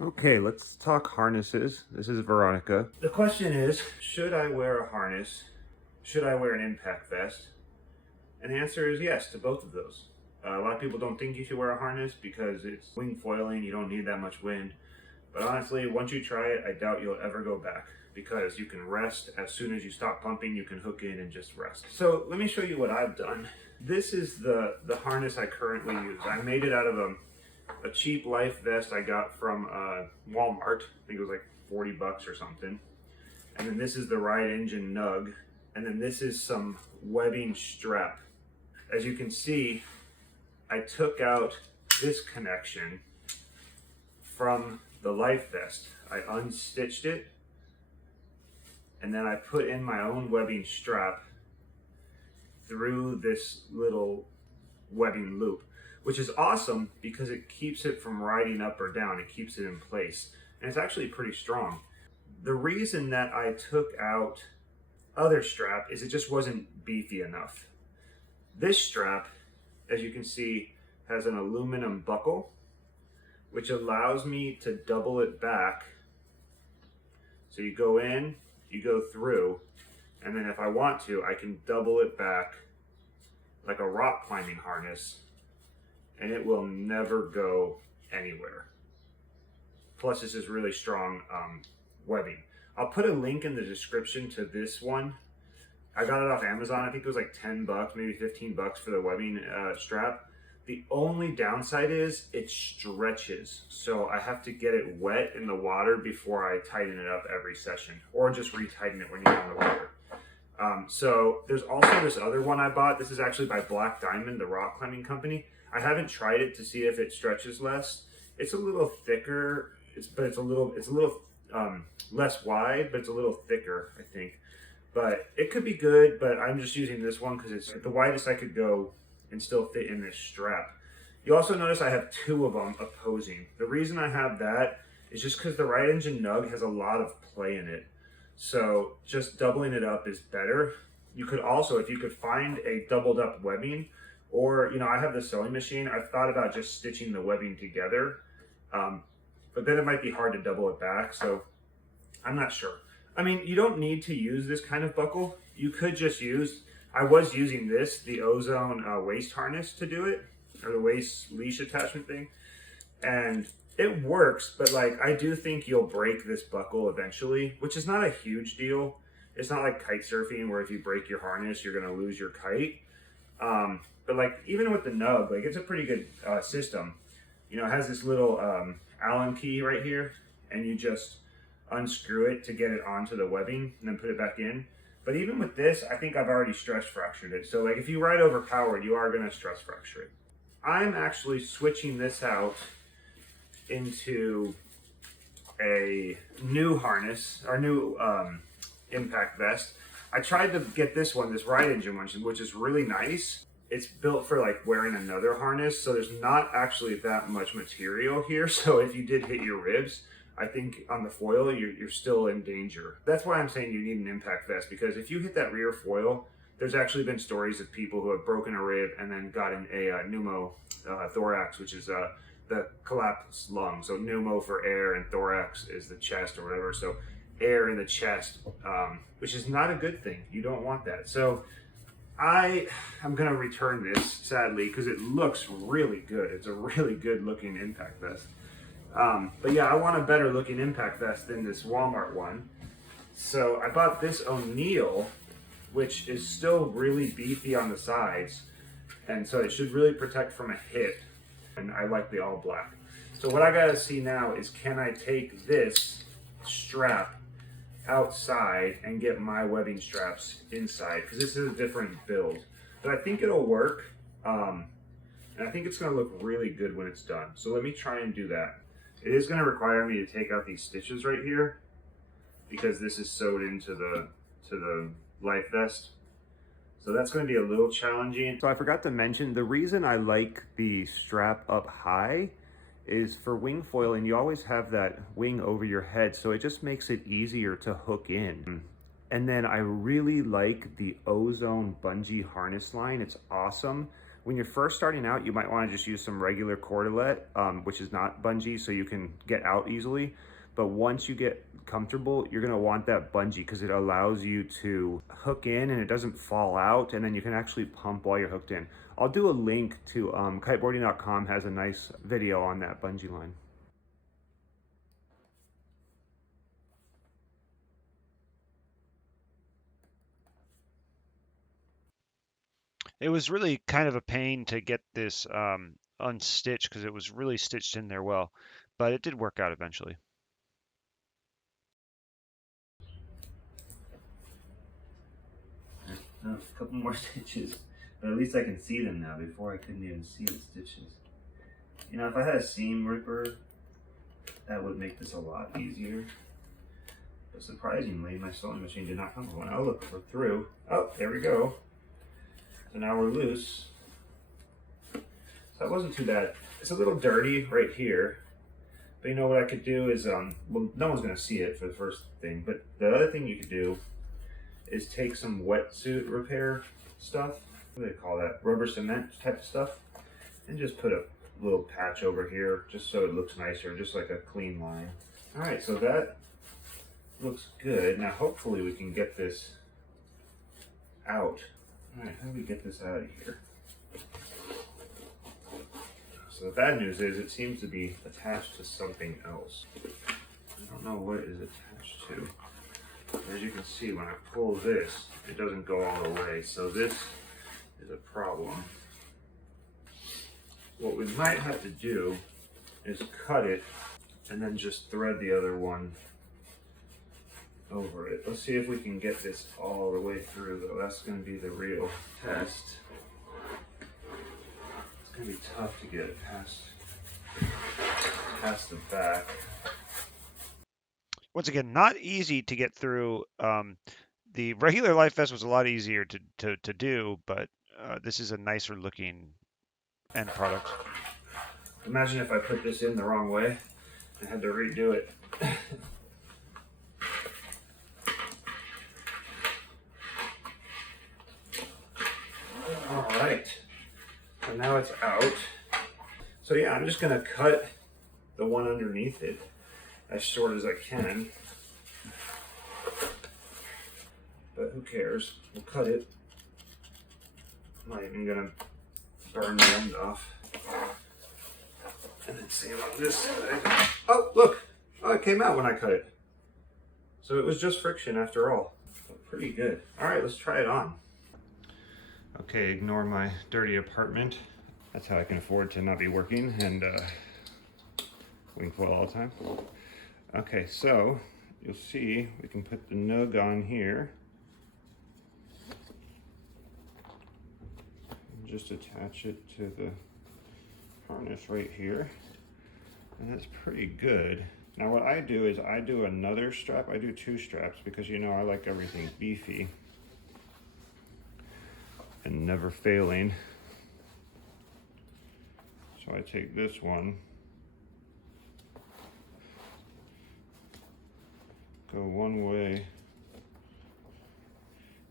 Okay, let's talk harnesses. This is Veronica. The question is, should I wear a harness? Should I wear an impact vest? And the answer is yes to both of those. A lot of people don't think you should wear a harness because it's wing foiling, you don't need that much wind. But honestly, once you try it, I doubt you'll ever go back because you can rest as soon as you stop pumping, you can hook in and just rest. So let me show you what I've done. This is the harness I currently use. I made it out of a cheap life vest I got from Walmart. I think it was like 40 bucks or something. And then this is the Ride Engine Nug. And then this is some webbing strap. As you can see, I took out this connection from the life vest. I unstitched it, and then I put in my own webbing strap through this little webbing loop, which is awesome because it keeps it from riding up or down. It keeps it in place, and it's actually pretty strong. The reason that I took out other strap is it just wasn't beefy enough. This strap, as you can see, has an aluminum buckle, which allows me to double it back. So you go in, you go through, and then if I want to, I can double it back like a rock climbing harness, and it will never go anywhere. Plus, this is really strong webbing. I'll put a link in the description to this one. I got it off Amazon. I think it was like 10 bucks, maybe 15 bucks for the webbing strap. The only downside is it stretches. So I have to get it wet in the water before I tighten it up every session, or just re-tighten it when you're in the water. So there's also this other one I bought. This is actually by Black Diamond, the rock climbing company. I haven't tried it to see if it stretches less. It's a little thicker, it's a little less wide, but it's a little thicker, I think. But it could be good, but I'm just using this one because it's the widest I could go and still fit in this strap. You also notice I have two of them opposing. The reason I have that is just because the Ride Engine Nug has a lot of play in it. So just doubling it up is better. You could also, if you could find a doubled up webbing, or, I have the sewing machine. I've thought about just stitching the webbing together, but then it might be hard to double it back. So I'm not sure. I mean, you don't need to use this kind of buckle. You could just use, I was using the Ozone waist harness to do it, or the waist leash attachment thing. And it works, but like, I do think you'll break this buckle eventually, which is not a huge deal. It's not like kite surfing where if you break your harness, you're gonna lose your kite. But like, even with the Nug, like, it's a pretty good system. It has this little Allen key right here, and you just unscrew it to get it onto the webbing and then put it back in. But even with this, I think I've already stress fractured it. So like, if you ride overpowered, you are going to stress fracture it. I'm actually switching this out into a new harness, or new impact vest. I tried to get this one, this Ride Engine one, which is really nice. It's built for like wearing another harness, so there's not actually that much material here. So if you did hit your ribs, I think on the foil, you're still in danger. That's why I'm saying you need an impact vest, because if you hit that rear foil, there's actually been stories of people who have broken a rib and then gotten a pneumothorax, which is the collapsed lung. So pneumo for air and thorax is the chest or whatever. So air in the chest, which is not a good thing. You don't want that. So I'm gonna return this, sadly, because it looks really good. It's a really good looking impact vest. But yeah, I want a better looking impact vest than this Walmart one. So I bought this O'Neill, which is still really beefy on the sides. And so it should really protect from a hit. And I like the all black. So what I gotta see now is, can I take this strap outside and get my webbing straps inside? Because this is a different build. But I think it'll work. And I think it's gonna look really good when it's done. So let me try and do that. It is going to require me to take out these stitches right here, because this is sewed into the life vest. So that's going to be a little challenging. So I forgot to mention, the reason I like the strap up high is for wing foiling, you always have that wing over your head, so it just makes it easier to hook in. And then I really like the Ozone bungee harness line. It's awesome. When you're first starting out, you might want to just use some regular cordelette, which is not bungee, so you can get out easily. But once you get comfortable, you're gonna want that bungee because it allows you to hook in and it doesn't fall out, and then you can actually pump while you're hooked in. I'll do a link to kiteboarding.com has a nice video on that bungee line. It was really kind of a pain to get this unstitched because it was really stitched in there well, but it did work out eventually. A couple more stitches, but at least I can see them now. Before I couldn't even see the stitches. You know, if I had a seam ripper, that would make this a lot easier. But surprisingly, my sewing machine did not come with one. Oh look, we're through. Oh, there we go. So now we're loose. So that wasn't too bad. It's a little dirty right here. But you know what I could do is, well, no one's gonna see it for the first thing, but the other thing you could do is take some wetsuit repair stuff. What do they call that? Rubber cement type of stuff. And just put a little patch over here just so it looks nicer, just like a clean line. All right, so that looks good. Now hopefully we can get this out. All right, how do we get this out of here? So the bad news is it seems to be attached to something else. I don't know what it is attached to. As you can see, when I pull this, it doesn't go all the way. So this is a problem. What we might have to do is cut it and then just thread the other one over it. Let's see if we can get this all the way through though. That's going to be the real test. It's going to be tough to get it past the back. Once again, not easy to get through. The regular life vest was a lot easier to do, but this is a nicer looking end product. Imagine if I put this in the wrong way. I had to redo it. All right, so now it's out. So yeah, I'm just gonna cut the one underneath it as short as I can. But who cares? We'll cut it. I'm not even gonna burn the end off. And then same on this side. Oh, look! Oh, it came out when I cut it. So it was just friction after all. Pretty good. All right, let's try it on. Okay, ignore my dirty apartment. That's how I can afford to not be working and wingfoil all the time. Okay, so you'll see we can put the nug on here. And just attach it to the harness right here. And that's pretty good. Now what I do is I do another strap. I do two straps because you know I like everything beefy and never failing. So I take this one, go one way,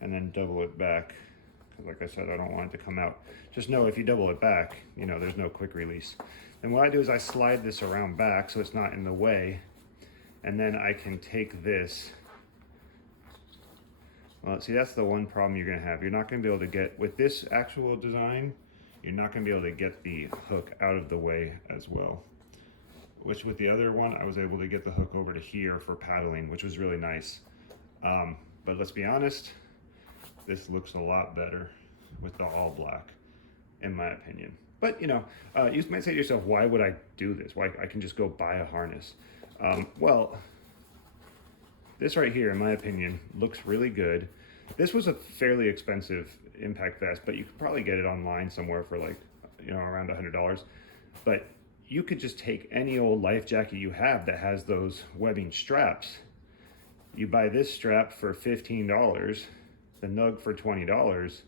and then double it back. Because like I said, I don't want it to come out. Just know if you double it back, you know, there's no quick release. And what I do is I slide this around back so it's not in the way. And then I can take this. Well, see, that's the one problem you're gonna have. You're not gonna be able to get, with this actual design, you're not gonna be able to get the hook out of the way as well. Which with the other one, I was able to get the hook over to here for paddling, which was really nice. But let's be honest, this looks a lot better with the all black, in my opinion. But you know, you might say to yourself, why would I do this? Why I can just go buy a harness? Well, this right here, in my opinion, looks really good. This was a fairly expensive impact vest, but you could probably get it online somewhere for like, you know, around $100. But you could just take any old life jacket you have that has those webbing straps. You buy this strap for $15, the nug for $20,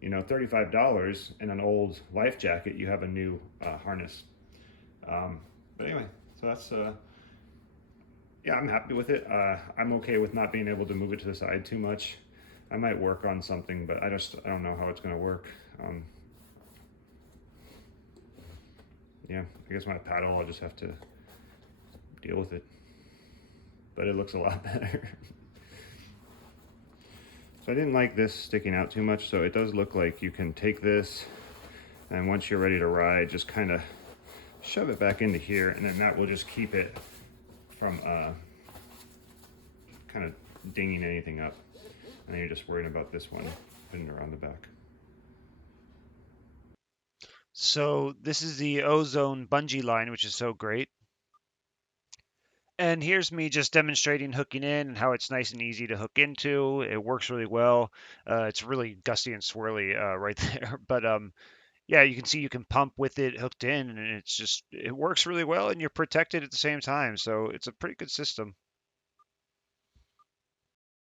you know, $35 in an old life jacket, you have a new harness. But anyway, so that's, yeah, I'm happy with it. I'm okay with not being able to move it to the side too much. I might work on something, but I don't know how it's gonna work. yeah, I guess when I paddle, I'll just have to deal with it. But it looks a lot better. So I didn't like this sticking out too much, so it does look like you can take this, and once you're ready to ride, just kind of shove it back into here, and then that will just keep it from kind of dinging anything up. And then you're just worried about this one putting it around the back. So this is the ozone bungee line, which is so great. And here's me just demonstrating hooking in and how it's nice and easy to hook into. It works really well. It's really gusty and swirly right there. But yeah, you can see you can pump with it hooked in, and it works really well, and you're protected at the same time. So it's a pretty good system.